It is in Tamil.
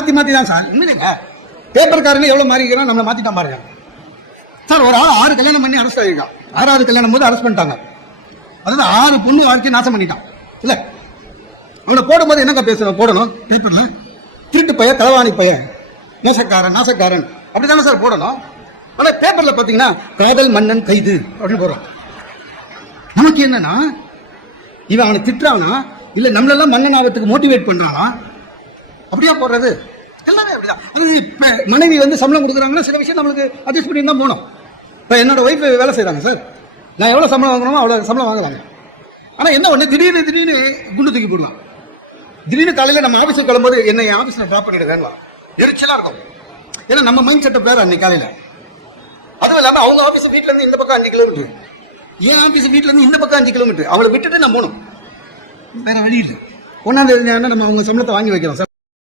மாற்றி மாற்றி தான் சார். இல்லைங்க, பேப்பர்காரங்க எவ்வளோ மாறிக்கிறான், நம்மளை மாற்றிட்டான் பாருங்க சார். ஒரு ஆள் 6 கல்யாணம் பண்ணி அரெஸ்ட் ஆகிருக்கான். 6வது கல்யாணம் போது அரெஸ்ட் பண்ணிட்டாங்க. அதாவது 6 பொண்ணு வாழ்க்கை நாசம் பண்ணிட்டான். இல்லை, அவனை போடும்போது என்னங்க போடணும் பேப்பர்ல? திருட்டு பையன், களவாணி பையன், நாசக்காரன் அப்படித்தானே சார் போடணும். ஆனால் பேப்பர்ல பார்த்தீங்கன்னா காதல் மன்னன் கைது அப்படின்னு போடுறோம். நமக்கு என்னன்னா, இவன் அவனை திட்டுறானா இல்லை நம்மளெல்லாம் மன்னன் ஆகிறதுக்கு மோட்டிவேட் பண்றானா? அப்படியா போடுறது? எல்லாமே அப்படிதான். அது மனைவி வந்து சம்பளம் கொடுக்குறாங்கன்னா சில விஷயம் நம்மளுக்கு அட்ஜஸ்ட் பண்ணி தான் போகணும். இப்போ என்னோட ஒய்ஃப் வேலை செய்கிறாங்க சார். நான் எவ்வளோ சம்பளம் வாங்கணுமோ அவ்வளோ சம்பளம் வாங்குறாங்க. ஆனால் என்ன ஒன்று, திடீர்னு குண்டு தூக்கி போடுவான். திடீர்னு காலையில் நம்ம ஆஃபீஸுக்கு கிளம்பும்போது என்ன என் ஆஃபீஸில் ட்ராப் பண்ணிடுவேன், எரிச்சலாக இருக்கும். ஏன்னா நம்ம மைண்ட் செட்டப் வேறு அன்னைக்கு காலையில். அதுவும் இல்லாமல் அவங்க ஆஃபீஸ் வீட்டிலேருந்து இந்த பக்கம் 5 கிலோமீட்டர், என் ஆஃபீஸ் வீட்டிலேருந்து இந்த பக்கம் 5 கிலோமீட்டர். அவளை விட்டுட்டு நான் போகணும், வேறு வழி இல்லை. ஒன்றாந்தேதி நம்ம அவங்க சம்பளத்தை வாங்கி வைக்கிறோம் சார்.